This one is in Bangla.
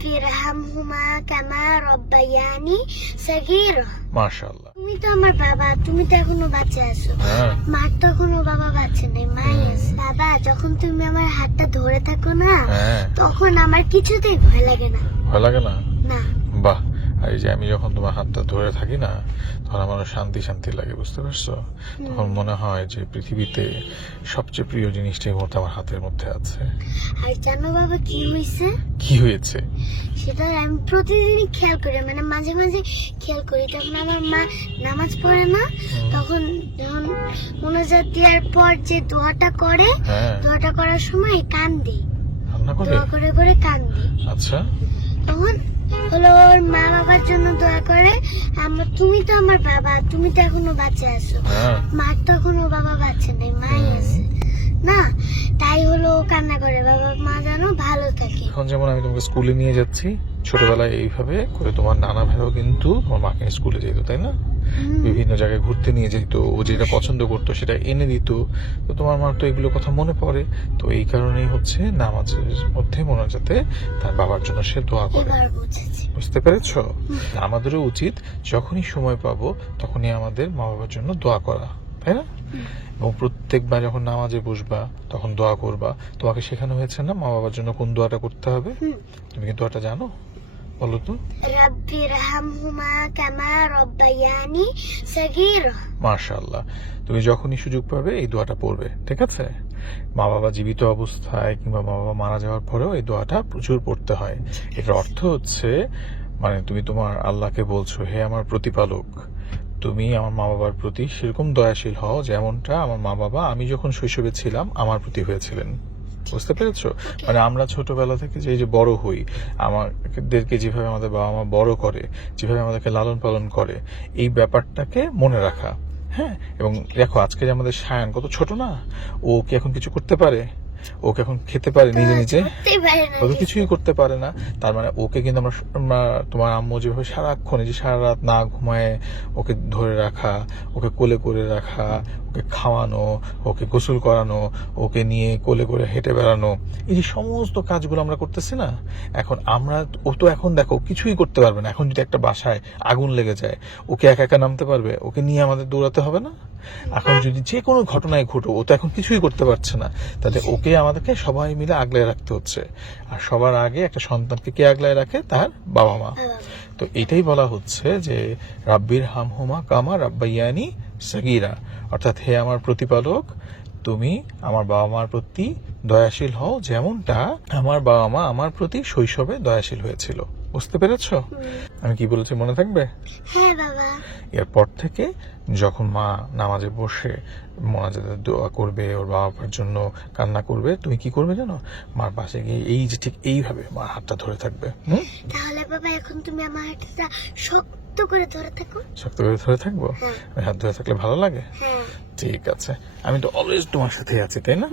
রাব্বিরহামহুমা কামা রাব্বায়ানি সাগীরা। মাশাআল্লাহ। তুমি তো আমার বাবা, তুমি তো এখনো বাচ্চা আছো। হ্যাঁ। মার তো এখনো বাবা বাচ্চা নেই, মাই আছে। বাবা, যখন তুমি আমার হাতটা ধরে থাকো না, হ্যাঁ। তখন আমার কিছুতেই ভয় লাগে না। ভয় লাগে না? না। বাহ। আর এই যে আমি যখন তোমার হাতটা ধরে থাকি না, তখন আমার শান্তি শান্তি লাগে, বুঝতে পারছো? তখন মনে হয় যে পৃথিবীতে সবচেয়ে প্রিয় জিনিসটা এই মুহূর্তে আমার হাতের মধ্যে আছে। আর জানো বাবা কি হয়েছে? কি হয়েছে? সেটা আমি প্রতিদিনই খেয়াল করি, মানে মাঝে মাঝে খেয়াল করি। তখন আমার মা নামাজ পড়ে না, তখন যখন মোনাজাত দেওয়ার পর যে দোয়াটা করে, হ্যাঁ। দোয়াটা করার সময় কান্দি, রান্না করে? দোয়া করে করে কান্দি। আচ্ছা। তখন হলো ওর মা বাবার জন্য দোয়া করে। তুমি তো আমার বাবা, তুমি তো এখনো বাচ্চা আছো। হ্যাঁ। মার তো এখনো বাবা বাচ্চা নেই, মাই আছে না। তাই হলো ও কান্না করে, বাবা মা যেন ভালো থাকে। এখন যেমন আমি তোমাকে স্কুলে নিয়ে যাচ্ছি, ছোটবেলায় এইভাবে করে তোমার নানা ভাইও কিন্তু তোমার মাকে স্কুলে যেত, তাই না? বিভিন্ন জায়গায় ঘুরতে নিয়ে যেত, ও যেটা পছন্দ করতো সেটা এনে দিত। তো তোমার মার তো এগুলো কথা মনে পড়ে, তো এই কারণেই হচ্ছে নামাজের মধ্যে মোনাজাতে তার বাবার জন্য সে দোয়া করে। এবার বুঝেছি। বুঝতে পেরেছো? আমাদেরও উচিত যখনই সময় পাবো তখনই আমাদের মা বাবার জন্য দোয়া করা, তাই না? এবং প্রত্যেকবার যখন নামাজে বসবা তখন দোয়া করবা। তোমাকে শেখানো হয়েছে না মা বাবার জন্য কোন দোয়াটা করতে হবে? তুমি কি দোয়াটা জানো? বলো তো। রাব্বিরহামহুমা কামা রাব্বায়ানি সাগীরা। মাশাআল্লাহ। তুমি যখনই সুযোগ পাবে এই দোয়াটা পড়বে, ঠিক আছে? মা বাবা জীবিত অবস্থায় কিংবা মা বাবা মারা যাওয়ার পরেও এই দোয়াটা প্রচুর পড়তে হয়। এটার অর্থ হচ্ছে, মানে তুমি তোমার আল্লাহকে বলছো, হে আমার প্রতিপালক, তুমি আমার মা বাবার প্রতি সেরকম দয়াশীল হও যেমনটা আমার মা বাবা আমি যখন শৈশবে ছিলাম আমার প্রতি হয়েছিলেন। বুঝতে পেরেছো? মানে আমরা ছোটবেলা থেকে যে বড় হই, আমাদেরকে যেভাবে আমাদের বাবা মা বড় করে, যেভাবে আমাদেরকে লালন পালন করে, এই ব্যাপারটাকে মনে রাখা। হ্যাঁ। এবং দেখো আজকে যে আমাদের সায়ান কত ছোট না, ও কি এখন কিছু করতে পারে? ওকে এখন খেতে পারে নিজে নিজে? ও তো কিছুই করতে পারে না। তার মানে ওকে কিন্তু আমরা তোমার আম্মু যেভাবে সারাক্ষণ এই যে সারা রাত না ঘুমায় ওকে ধরে রাখা, ওকে কোলে করে রাখা, ওকে খাওয়ানো, ওকে গোসল করানো, ওকে নিয়ে কোলে করে হেঁটে বেড়ানো, এই যে সমস্ত কাজগুলো আমরা করতেছি না, এখন ও তো এখন দেখো কিছুই করতে পারবে না। এখন যদি একটা বাসায় আগুন লেগে যায়, ওকে একা একা নামতে পারবে? ওকে নিয়ে আমাদের দৌড়াতে হবে না? এখন যদি যে কোনো ঘটনায় ঘটো, ও তো এখন কিছুই করতে পারছে না, তাহলে ওকে আমাদেরকে সবাই মিলে আগলায় রাখতে হচ্ছে। আর সবার আগে একটা সন্তানকে কে আগলায় রাখে? তার বাবা মা। তো এটাই বলা হচ্ছে যে রাব্বিরহামহুমা কামা রাব্বায়ানি সাগীরা, অর্থাৎ হে আমার প্রতিপালক, তুমি আমার বাবা মার প্রতি দয়াশীল হও যেমনটা আমার বাবা মা আমার প্রতি শৈশবে দয়াশীল হয়েছিল। বুঝতে পেরেছো আমি কি বলেছি? মনে থাকবে? হ্যাঁ বাবা। এরপর থেকে যখন মা নামাজে বসে মোনাজাতে দোয়া করবে, ওর বাবার জন্য কান্না করবে, তুমি কি করবে জানো? মার পাশে গিয়ে এই যে ঠিক এইভাবে মার হাতটা ধরে থাকবে। তাহলে বাবা এখন তুমি আমার হাতটা শক্ত করে ধরে থাকো। শক্ত করে ধরে থাকবো? আমি হাত ধরে থাকলে ভালো লাগে? হ্যাঁ। ঠিক আছে, আমি তো অলওয়েজ তোমার সাথে আছি, তাই না?